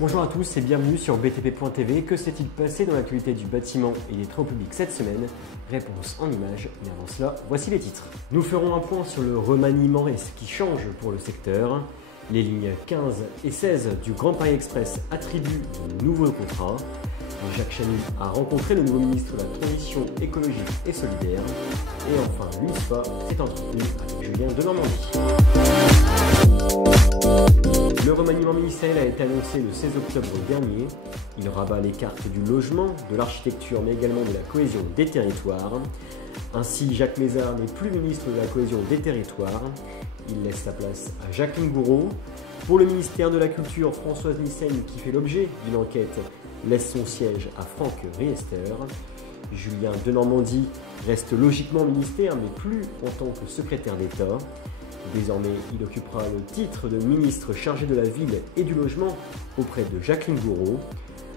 Bonjour à tous et bienvenue sur btp.tv. Que s'est-il passé dans l'actualité du bâtiment et des travaux publics cette semaine? Réponse en images, mais avant cela, voici les titres. Nous ferons un point sur le remaniement et ce qui change pour le secteur. Les lignes 15 et 16 du Grand Paris Express attribuent de nouveaux contrats. Jacques Chanu a rencontré le nouveau ministre de la Transition écologique et solidaire. Et enfin, l'UNSFA s'est entretenu avec Julien Denormandie. Le remaniement ministériel a été annoncé le 16 octobre dernier. Il rabat les cartes du logement, de l'architecture, mais également de la cohésion des territoires. Ainsi, Jacques Mézard n'est plus ministre de la cohésion des territoires. Il laisse sa place à Jacqueline Gourault. Pour le ministère de la Culture, Françoise Nyssen, qui fait l'objet d'une enquête, laisse son siège à Franck Riester. Julien Denormandie reste logiquement au ministère, mais plus en tant que secrétaire d'État. Désormais, il occupera le titre de ministre chargé de la ville et du logement auprès de Jacqueline Gourault.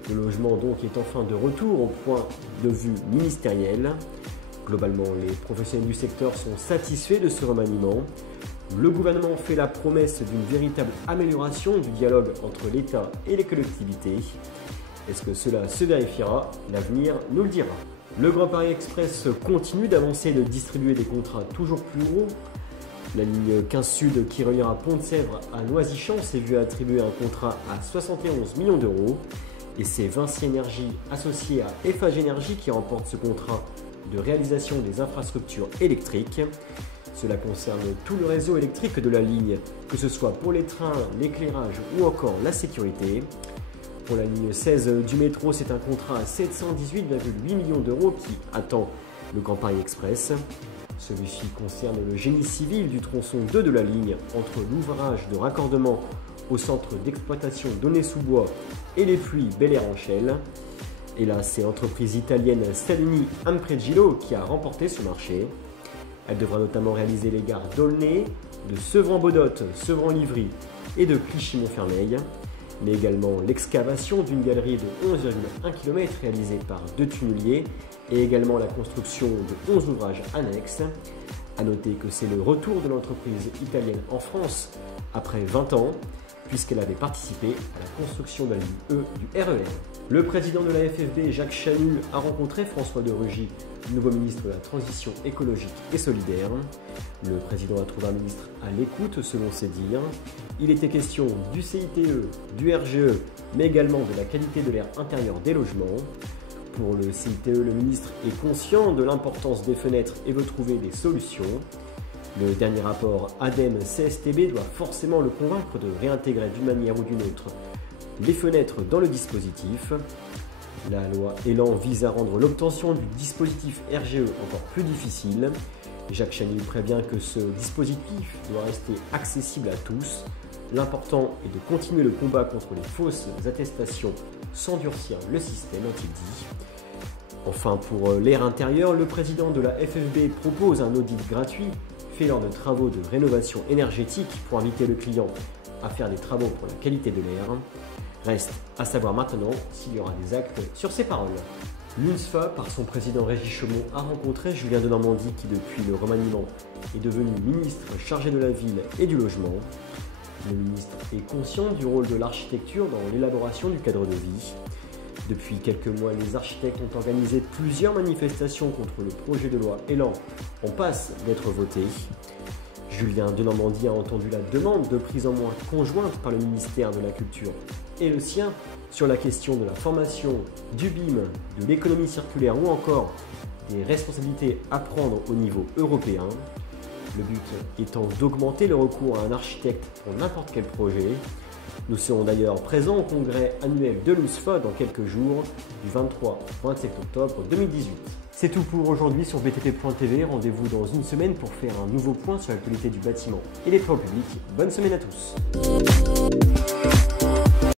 Le logement donc est enfin de retour au point de vue ministériel. Globalement, les professionnels du secteur sont satisfaits de ce remaniement. Le gouvernement fait la promesse d'une véritable amélioration du dialogue entre l'État et les collectivités. Est-ce que cela se vérifiera? L'avenir nous le dira. Le Grand Paris Express continue d'avancer et de distribuer des contrats toujours plus gros. La ligne 15 Sud qui reliera Pont-de-Sèvres à Noisy-Champs s'est vue attribuer un contrat à 71 millions d'euros. Et c'est Vinci Énergie associé à Eiffage Énergie qui remporte ce contrat de réalisation des infrastructures électriques. Cela concerne tout le réseau électrique de la ligne, que ce soit pour les trains, l'éclairage ou encore la sécurité. Pour la ligne 16 du métro, c'est un contrat à 718,8 millions d'euros qui attend le Grand Paris Express. Celui-ci concerne le génie civil du tronçon 2 de la ligne entre l'ouvrage de raccordement au centre d'exploitation d'Aulnay-sous-Bois et les puits Bel-Air-en-Chelles. Et là, c'est l'entreprise italienne Salini Impregilo qui a remporté ce marché. Elle devra notamment réaliser les gares d'Aulnay, de Sevran-Beaudotte, Sevran-Livry et de Clichy-Montfermeil, mais également l'excavation d'une galerie de 11,1 km réalisée par 2 tunneliers et également la construction de 11 ouvrages annexes. A noter que c'est le retour de l'entreprise italienne en France après 20 ans, puisqu'elle avait participé à la construction de la ligne E du RER. Le président de la FFB, Jacques Chanu, a rencontré François de Rugy, nouveau ministre de la Transition écologique et solidaire. Le président a trouvé un ministre à l'écoute, selon ses dires. Il était question du CITE, du RGE, mais également de la qualité de l'air intérieur des logements. Pour le CITE, le ministre est conscient de l'importance des fenêtres et veut trouver des solutions. Le dernier rapport ADEME-CSTB doit forcément le convaincre de réintégrer d'une manière ou d'une autre les fenêtres dans le dispositif. La loi Elan vise à rendre l'obtention du dispositif RGE encore plus difficile. Jacques Chanu prévient que ce dispositif doit rester accessible à tous. L'important est de continuer le combat contre les fausses attestations sans durcir le système, a-t-il dit. Enfin, pour l'air intérieur, le président de la FFB propose un audit gratuit fait lors de travaux de rénovation énergétique pour inviter le client à faire des travaux pour la qualité de l'air. Reste à savoir maintenant s'il y aura des actes sur ces paroles. L'UNSFA, par son président Régis Chaumont, a rencontré Julien Denormandie qui, depuis le remaniement, est devenu ministre chargé de la ville et du logement. Le ministre est conscient du rôle de l'architecture dans l'élaboration du cadre de vie. Depuis quelques mois, les architectes ont organisé plusieurs manifestations contre le projet de loi Elan en passe d'être voté. Julien Denormandie a entendu la demande de prise en main conjointe par le ministère de la Culture et le sien sur la question de la formation, du BIM, de l'économie circulaire ou encore des responsabilités à prendre au niveau européen. Le but étant d'augmenter le recours à un architecte pour n'importe quel projet. Nous serons d'ailleurs présents au congrès annuel de l'UNSFA dans quelques jours, du 23 au 27 octobre 2018. C'est tout pour aujourd'hui sur btp.tv. Rendez-vous dans une semaine pour faire un nouveau point sur l'actualité du bâtiment et les travaux publics. Bonne semaine à tous.